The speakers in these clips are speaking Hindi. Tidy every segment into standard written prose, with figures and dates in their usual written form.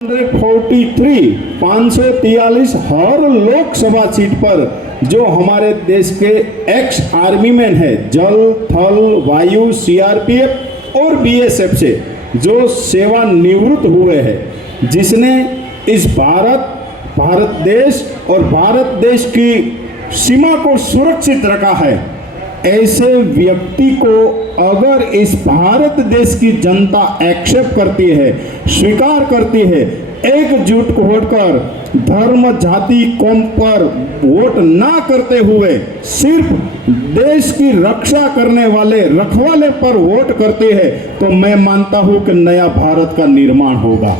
143 543 हर लोकसभा सीट पर जो हमारे देश के एक्स आर्मी मैन है, जल थल वायु सीआरपीएफ और बीएसएफ से जो सेवानिवृत्त हुए हैं, जिसने इस भारत देश और भारत देश की सीमा को सुरक्षित रखा है, ऐसे व्यक्ति को अगर इस भारत देश की जनता एक्सेप्ट करती है, स्वीकार करती है, एकजुट होकर धर्म जाति कौम पर वोट ना करते हुए सिर्फ देश की रक्षा करने वाले रखवाले पर वोट करती है, तो मैं मानता हूं कि नया भारत का निर्माण होगा।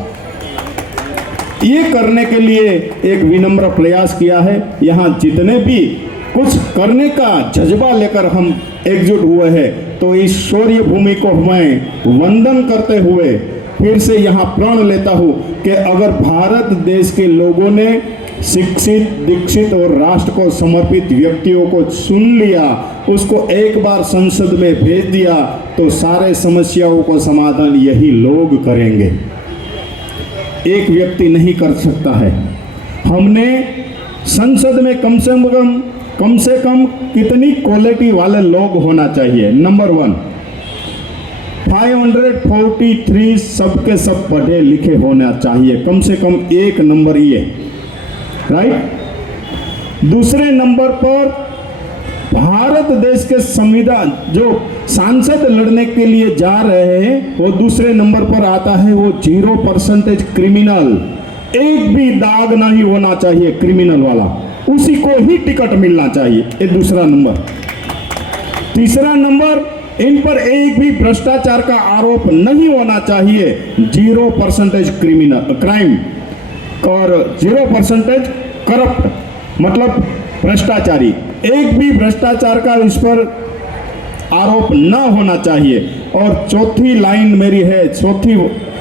ये करने के लिए एक विनम्र प्रयास किया है। यहाँ जितने भी कुछ करने का जज्बा लेकर हम एकजुट हुए हैं, तो इस शौर्य भूमि को मैं वंदन करते हुए फिर से यहाँ प्रण लेता हूँ कि अगर भारत देश के लोगों ने शिक्षित दीक्षित और राष्ट्र को समर्पित व्यक्तियों को चुन लिया, उसको एक बार संसद में भेज दिया, तो सारे समस्याओं को समाधान यही लोग करेंगे, एक व्यक्ति नहीं कर सकता है। हमने संसद में कम से कम कितनी क्वालिटी वाले लोग होना चाहिए। नंबर 1, 543 सबके सब पढ़े लिखे होना चाहिए, कम से कम एक नंबर ये, राइट। दूसरे नंबर पर भारत देश के संविधान जो सांसद लड़ने के लिए जा रहे हैं, वो दूसरे नंबर पर आता है, वो 0% क्रिमिनल, एक भी दाग नहीं होना चाहिए क्रिमिनल वाला, उसी को ही टिकट मिलना चाहिए, ये दूसरा नंबर। तीसरा नंबर, इन पर एक भी भ्रष्टाचार का आरोप नहीं होना चाहिए, 0% क्राइम और 0% करप्ट मतलब भ्रष्टाचारी, एक भी भ्रष्टाचार का इस पर आरोप न होना चाहिए। और चौथी लाइन मेरी है, चौथी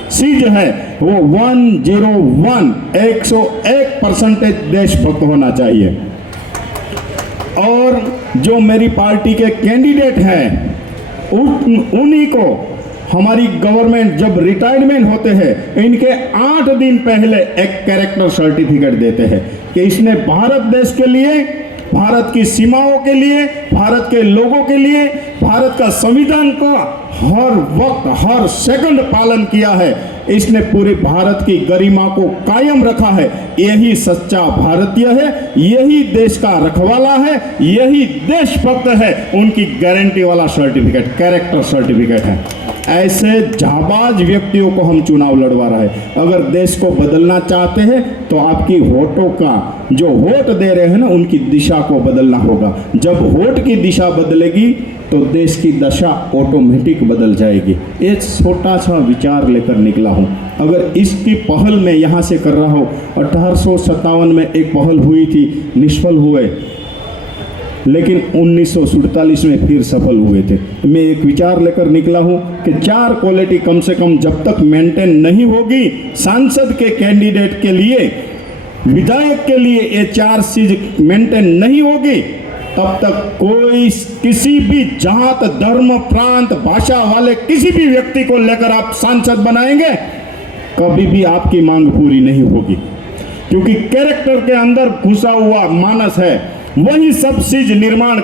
सी जो है वो 101 101% देशभक्त होना चाहिए। और जो मेरी पार्टी के कैंडिडेट हैं, उन्हीं को हमारी गवर्नमेंट जब रिटायरमेंट होते हैं, इनके 8 दिन पहले एक कैरेक्टर सर्टिफिकेट देते हैं कि इसने भारत देश के लिए, भारत की सीमाओं के लिए, भारत के लोगों के लिए, भारत का संविधान का हर वक्त हर सेकंड पालन किया है, इसने पूरे भारत की गरिमा को कायम रखा है, यही सच्चा भारतीय है, यही देश का रखवाला है, यही देशभक्त है। उनकी गारंटी वाला सर्टिफिकेट कैरेक्टर सर्टिफिकेट है। ऐसे जाबाज व्यक्तियों को हम चुनाव लड़वा रहे हैं। अगर देश को बदलना चाहते हैं तो आपकी वोटों का, जो वोट दे रहे हैं ना, उनकी दिशा को बदलना होगा। जब वोट की दिशा बदलेगी तो देश की दशा ऑटोमेटिक बदल जाएगी। एक छोटा सा विचार लेकर निकला हूँ। अगर इसकी पहल मैं यहाँ से कर रहा हूँ, 1857 में एक पहल हुई थी, निष्फल हुए, लेकिन 1947 में फिर सफल हुए थे। मैं एक विचार लेकर निकला हूं कि 4 क्वालिटी कम से कम जब तक मेंटेन नहीं होगी सांसद के कैंडिडेट के लिए, विधायक के लिए, ये 4 चीज मेंटेन नहीं होगी, तब तक कोई किसी भी जात धर्म प्रांत भाषा वाले किसी भी व्यक्ति को लेकर आप सांसद बनाएंगे, कभी भी आपकी मांग पूरी नहीं होगी। क्योंकि कैरेक्टर के अंदर घुसा हुआ मानस है, वही सब चीज निर्माण कर